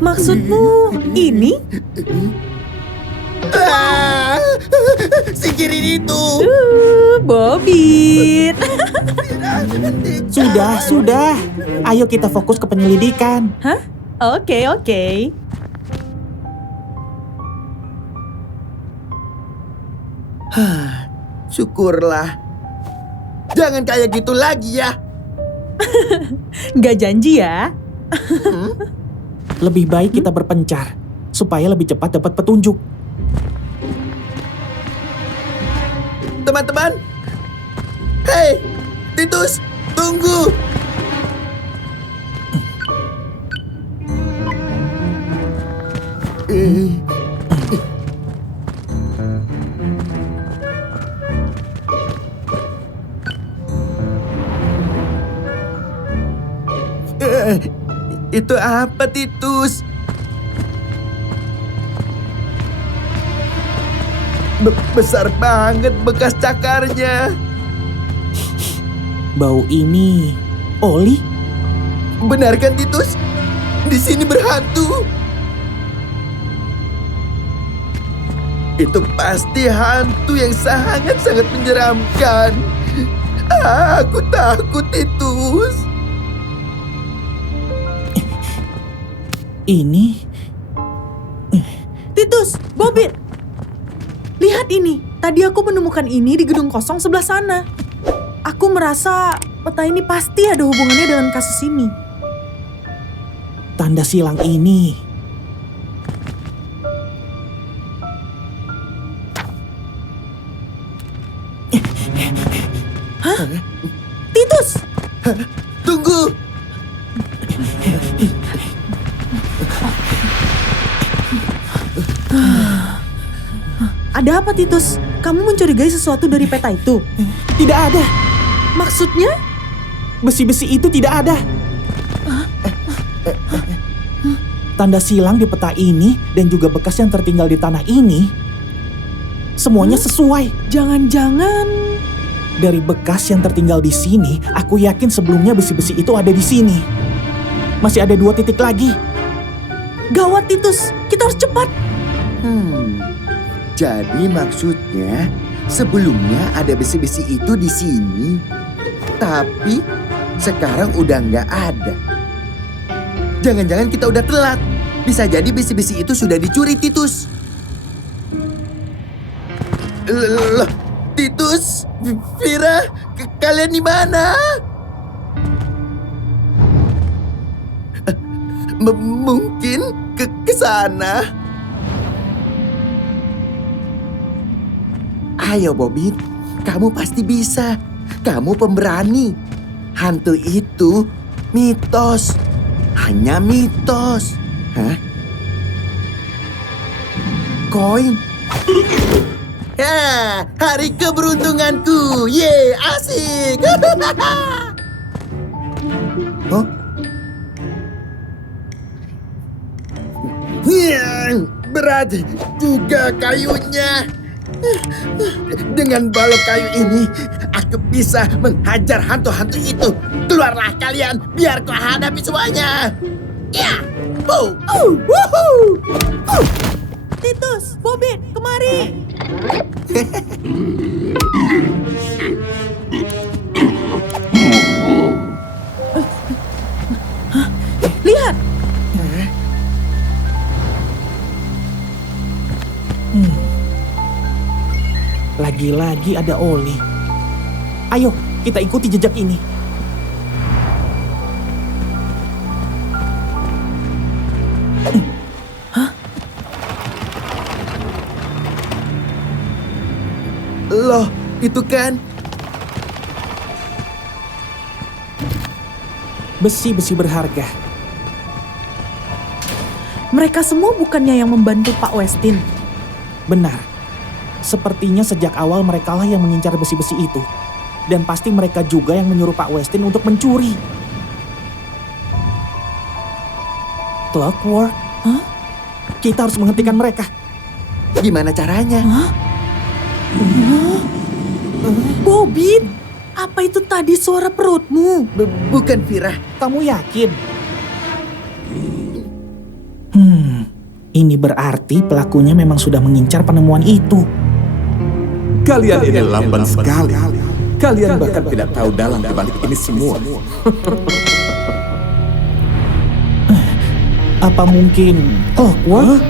Maksudmu ini? Singkirin itu. Bobit. Sudah. Ayo kita fokus ke penyelidikan. Hah? Oke. Syukurlah. Jangan kayak gitu lagi ya. Nggak janji ya? Lebih baik kita berpencar, supaya lebih cepat dapat petunjuk. Teman-teman. Hei, Titus, tunggu. Itu apa, Titus? Besar banget bekas cakarnya. Bau ini, oli? Benar kan, Titus? Di sini berhantu. Itu pasti hantu yang sangat-sangat menyeramkan. Aku takut, Titus. Ini? Titus, Bobit. Lihat ini. Tadi aku menemukan ini di gedung kosong sebelah sana. Aku merasa peta ini pasti ada hubungannya dengan kasus ini. Tanda silang ini. Hah? Titus! Tunggu. Ada apa, Titus? Kamu mencurigai sesuatu dari peta itu? Tidak ada. Maksudnya? Besi-besi itu tidak ada. Tanda silang di peta ini dan juga bekas yang tertinggal di tanah ini, semuanya sesuai. Jangan-jangan... Dari bekas yang tertinggal di sini, aku yakin sebelumnya besi-besi itu ada di sini. Masih ada 2 titik lagi. Gawat, Titus. Kita harus cepat. Jadi maksudnya sebelumnya ada besi-besi itu di sini, tapi sekarang udah nggak ada. Jangan-jangan kita udah telat. Bisa jadi besi-besi itu sudah dicuri, Titus. Loh, Titus, Vira, kalian di mana? Mungkin ke sana. Ayo, Bobit. Kamu pasti bisa. Kamu pemberani. Hantu itu mitos. Hanya mitos. Hah? Koin. Ya, hari keberuntunganku. Ye, asik. Hah? Berat juga kayunya. Dengan balok kayu ini, aku bisa menghajar hantu-hantu itu. Keluarlah kalian, biar kau hadapi semuanya. Ya, Titus, Bobit, kemari. Lihat. Lagi-lagi ada oli. Ayo, kita ikuti jejak ini. loh, itu kan Besi-besi berharga. Mereka semua bukannya yang membantu Pak Westin. Benar. Sepertinya sejak awal merekalah yang mengincar besi-besi itu. Dan pasti mereka juga yang menyuruh Pak Westin untuk mencuri. Clockwork? Hah? Kita harus menghentikan mereka. gimana caranya? Bobit, apa itu tadi suara perutmu? Bukan, Vira. Kamu yakin? Ini berarti pelakunya memang sudah mengincar penemuan itu. Kalian ini lamban sekali. Kalian bahkan tidak tahu dalam dibalik ini semua. Apa mungkin clockwork?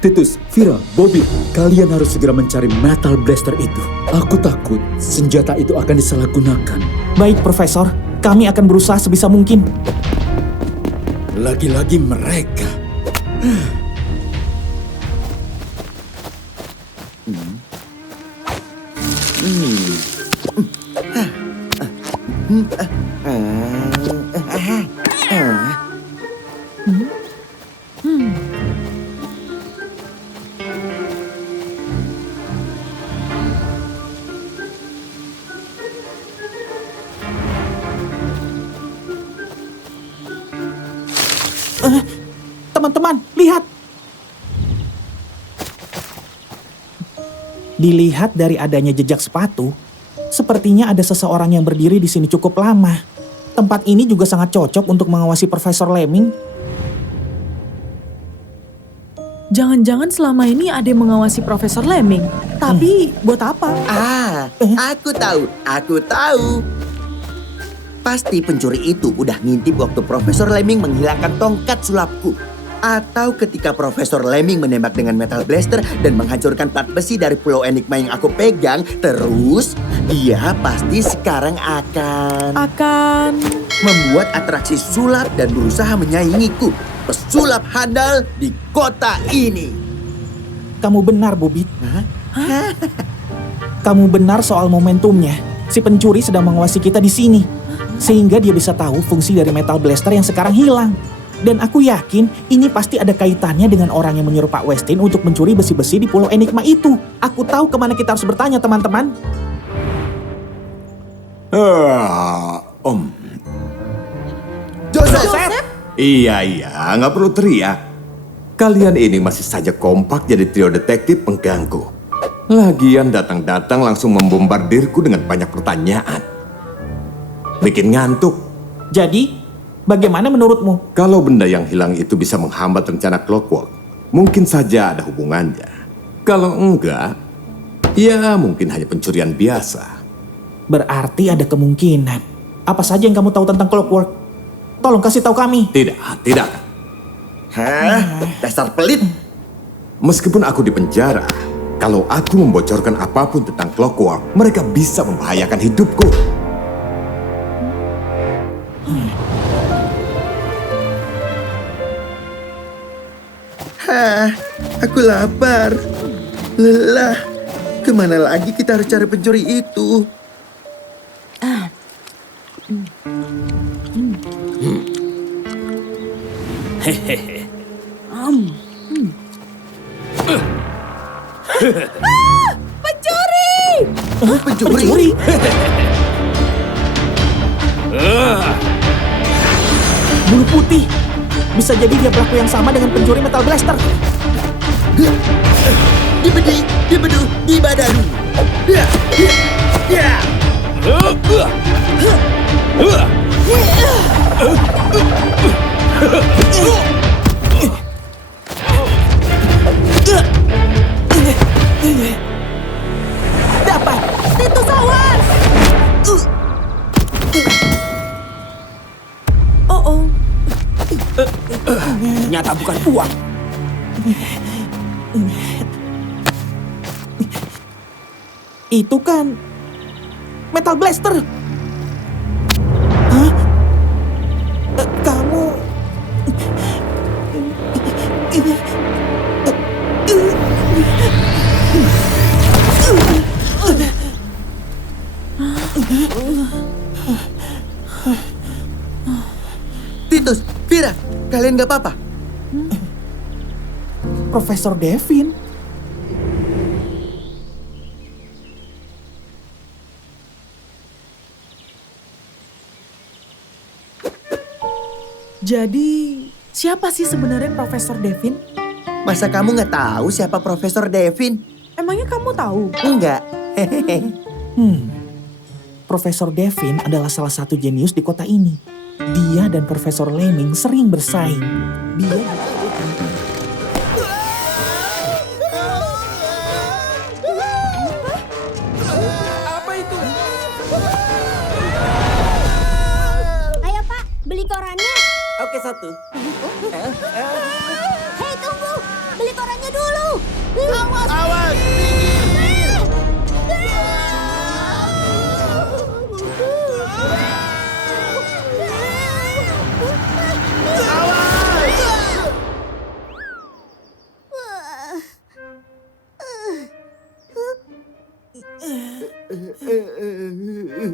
Titus, Vira, Bobby, kalian harus segera mencari metal blaster itu. Aku takut senjata itu akan disalahgunakan. Baik, Profesor. Kami akan berusaha sebisa mungkin. Lagi-lagi mereka. Teman-teman, lihat. Dilihat dari adanya jejak sepatu, sepertinya ada seseorang yang berdiri di sini cukup lama. Tempat ini juga sangat cocok untuk mengawasi Profesor Lemming. Jangan-jangan selama ini ada yang mengawasi Profesor Lemming. Tapi buat apa? Aku tahu. Pasti pencuri itu udah ngintip waktu Profesor Lemming menghilangkan tongkat sulapku. Atau ketika Profesor Lemming menembak dengan metal blaster dan menghancurkan plat besi dari pulau Enigma yang aku pegang. Terus, dia pasti sekarang akan membuat atraksi sulap dan berusaha menyaingiku. Pesulap handal di kota ini. Kamu benar, Bobit. Kamu benar soal momentumnya. Si pencuri sedang mengawasi kita di sini. Sehingga dia bisa tahu fungsi dari metal blaster yang sekarang hilang. Dan aku yakin ini pasti ada kaitannya dengan orang yang menyuruh Pak Westin untuk mencuri besi-besi di Pulau Enigma itu. Aku tahu kemana kita harus bertanya, teman-teman. Joseph! Iya, nggak perlu teriak. Kalian ini masih saja kompak jadi trio detektif pengganggu. Lagian datang-datang langsung membombardirku dengan banyak pertanyaan. Bikin ngantuk. Jadi, bagaimana menurutmu? Kalau benda yang hilang itu bisa menghambat rencana Clockwork, mungkin saja ada hubungannya. Kalau enggak, ya mungkin hanya pencurian biasa. Berarti ada kemungkinan. Apa saja yang kamu tahu tentang Clockwork? Tolong kasih tahu kami. Tidak. Dasar pelit. Meskipun aku di penjara, kalau aku membocorkan apapun tentang Clockwork, mereka bisa membahayakan hidupku. Aku lapar. Lelah. Kemana lagi kita harus cari pencuri itu? Pencuri? Bulu putih. Bisa jadi dia pelaku yang sama dengan pencuri metal blaster. Di bedu, di badan. Dapat. Titus awas! Oh. Ternyata bukan uang. Itu kan metal blaster. Hah? Kamu... Titus, Vira, kalian gak apa-apa? Profesor Devin? Jadi, siapa sih sebenarnya Profesor Devin? Masa kamu gak tahu siapa Profesor Devin? Emangnya kamu tahu? Enggak. Profesor Devin adalah salah satu jenius di kota ini. Dia dan Profesor Lemming sering bersaing. Dia Ayo Pak, beli korannya. Oke, satu. Hei tunggu, beli korannya dulu. Awas, minggir!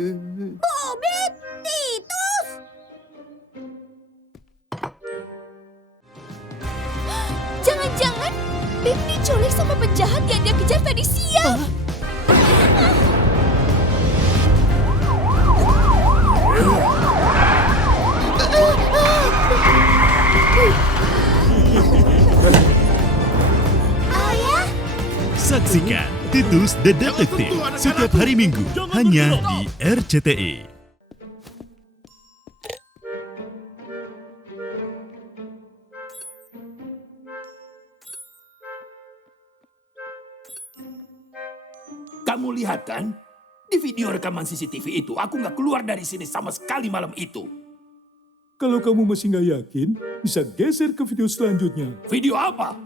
Bobit, Titus. Jangan-jangan Bib diculik sama penjahat yang dia kejar tadi siang. Ayah, Saksikan Titus The Detective setiap hari Minggu hanya di RCTI. Kamu lihat kan? Di video rekaman CCTV itu, aku nggak keluar dari sini sama sekali malam itu. Kalau kamu masih nggak yakin, bisa geser ke video selanjutnya. Video apa?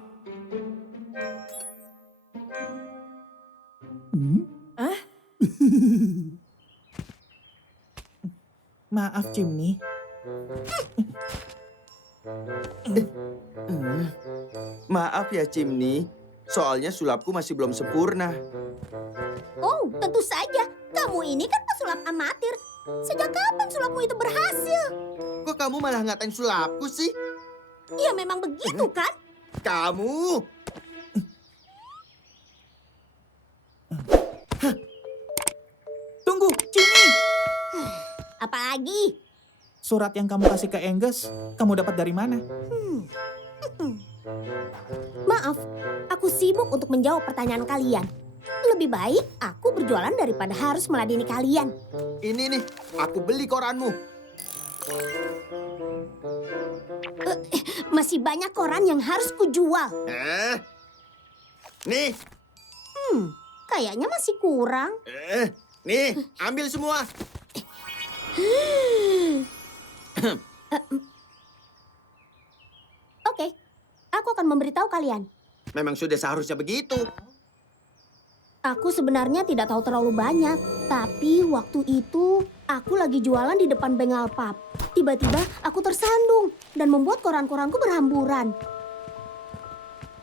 maaf Chimney. Maaf ya, Chimney. Soalnya sulapku masih belum sempurna. oh tentu saja. Kamu ini kan pesulap amatir. Sejak kapan sulapmu itu berhasil? Kok kamu malah ngatain sulapku sih? Ya memang begitu kan? Kamu! Tunggu, Chimney. Apalagi? Surat yang kamu kasih ke Angus, kamu dapat dari mana? Maaf, aku sibuk untuk menjawab pertanyaan kalian. Lebih baik aku berjualan daripada harus meladeni kalian. Ini nih, aku beli koranmu. Masih banyak koran yang harus kujual. Nih, Kayaknya masih kurang. nih, ambil semua. Oke, aku akan memberitahu kalian. Memang sudah seharusnya begitu. Aku sebenarnya tidak tahu terlalu banyak, tapi waktu itu aku lagi jualan di depan Bengal Pub. Tiba-tiba aku tersandung dan membuat koran-koranku berhamburan.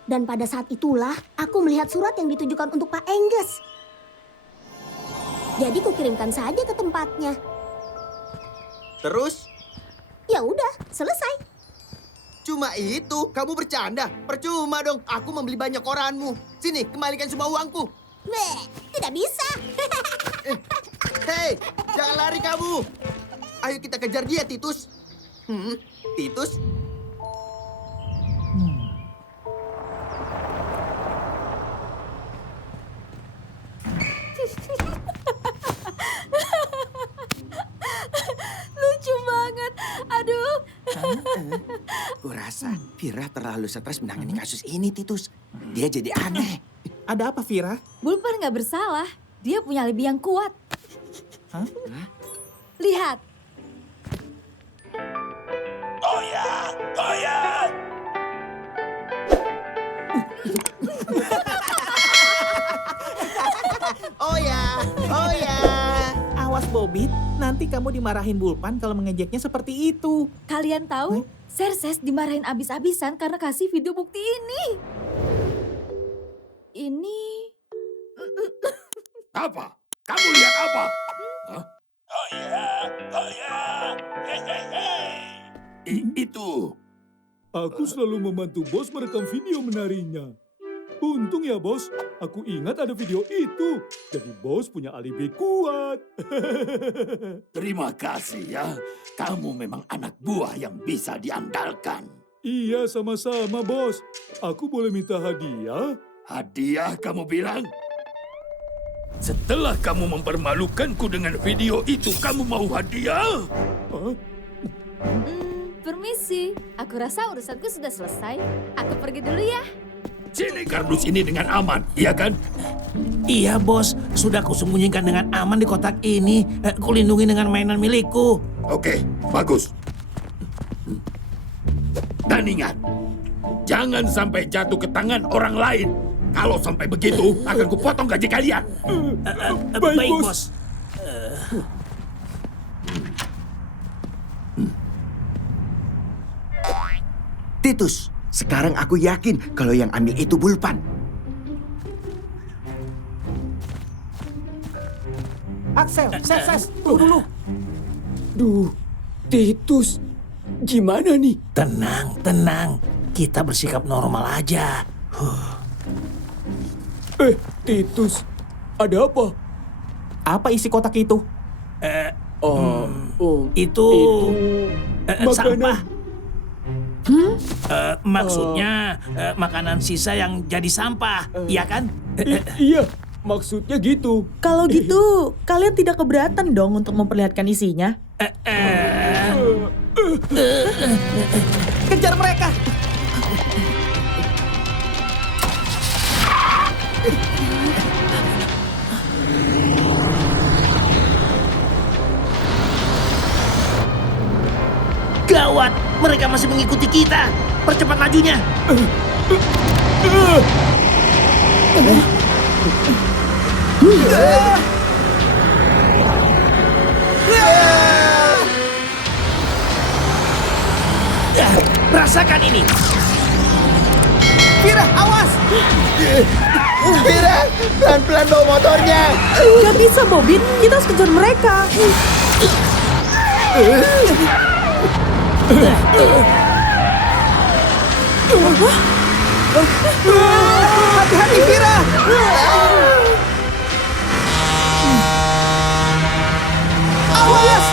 Dan pada saat itulah aku melihat surat yang ditujukan untuk Pak Angus. Jadi kukirimkan saja ke tempatnya. Terus, Ya udah, selesai. cuma itu. Kamu bercanda. Percuma dong, aku membeli banyak koranmu. Sini, kembalikan semua uangku. Bleh, tidak bisa. Hei, jangan lari kamu. Ayo kita kejar dia, Titus. Titus? Lucu banget. Aduh. Kurasa Vira terlalu stres menangani kasus ini, Titus. Dia jadi aneh. Ada apa, Vira? Bulpan nggak bersalah. Dia punya alibi yang kuat. Hah? Lihat. Oh ya, oh ya. Awas, Bobit. Nanti kamu dimarahin Bulpan kalau mengejeknya seperti itu. Kalian tahu, Serses dimarahin abis-abisan karena kasih video bukti ini. Ini... Apa? Kamu lihat apa? Itu. Aku selalu membantu bos merekam video menarinya. Untung ya bos, aku ingat ada video itu. Jadi bos punya alibi kuat. Terima kasih ya. Kamu memang anak buah yang bisa diandalkan. Iya sama-sama bos. Aku boleh minta hadiah? Hadiah kamu bilang? Setelah kamu mempermalukanku dengan video itu, kamu mau hadiah? Hah? Permisi, aku rasa urusanku sudah selesai. Aku pergi dulu ya. Sini kardus ini dengan aman, iya kan? Iya bos, sudah kusembunyikan dengan aman di kotak ini. Kulindungi dengan mainan milikku. Oke, bagus. Dan ingat, jangan sampai jatuh ke tangan orang lain. Kalau sampai begitu, akan kupotong gaji kalian. Baik bos. Titus, sekarang aku yakin kalau yang ambil itu Bulpan. Axel, Ses, tunggu dulu. Duh, Titus, gimana nih? Tenang, tenang. Kita bersikap normal aja. Titus, ada apa? Apa isi kotak itu? Itu makanan. sampah. Maksudnya makanan sisa yang jadi sampah, iya kan? Iya, maksudnya gitu. Kalau gitu, kalian tidak keberatan dong untuk memperlihatkan isinya? Kejar mereka! Gawat, mereka masih mengikuti kita. Percepat lajunya. Rasakan ini. Vira, awas! Vira, pelan-pelan bawa motornya. Gak bisa, Bobin. Kita harus kejar mereka. Hati-hati, Vira! Awas!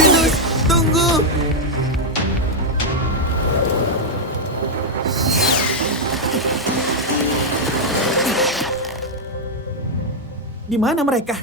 Titus, tunggu. Di mana mereka?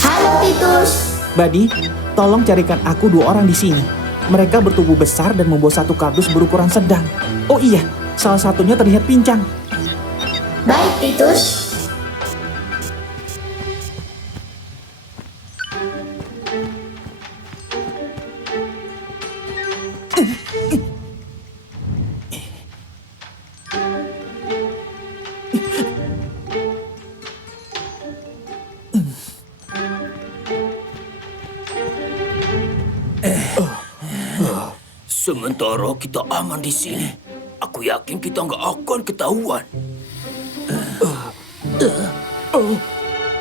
Halo Titus. Buddy, tolong carikan aku 2 orang di sini. Mereka bertubuh besar dan membawa satu kardus berukuran sedang. Oh iya, salah satunya terlihat pincang. Baik Titus. Sementara kita aman di sini, aku yakin kita nggak akan ketahuan.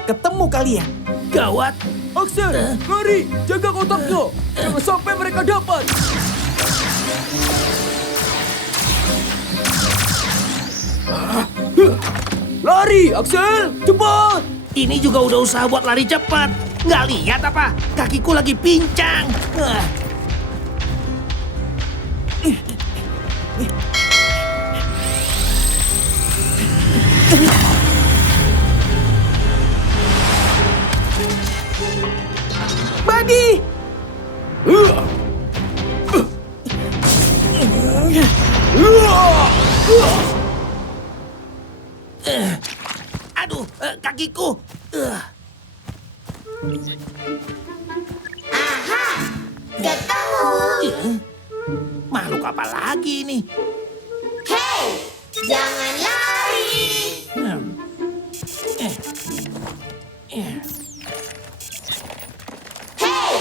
Ketemu kalian. Gawat. Axel, lari, jaga kotaknya. Jangan sampai mereka dapat. Lari, Axel, cepat. Ini juga udah usaha buat lari cepat. Nggak lihat apa? Kakiku lagi pincang. Buddy! Aduh, kakiku. Ketemu. Makhluk apa lagi ini? Hei, jangan lari. Hei,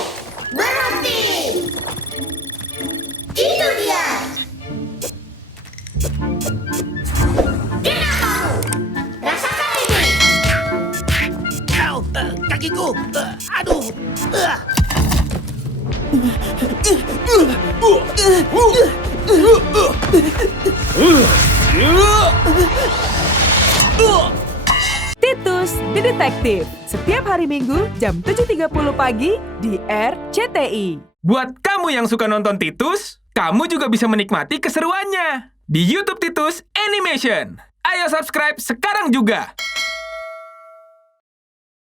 berhenti. Itu dia. Tidak mau. Rasakan ini. Au, kakiku. Aduh. Titus The Detective, setiap hari Minggu jam 7.30 pagi di RCTI. Buat kamu yang suka nonton Titus, kamu juga bisa menikmati keseruannya di YouTube Titus Animation. Ayo subscribe sekarang juga.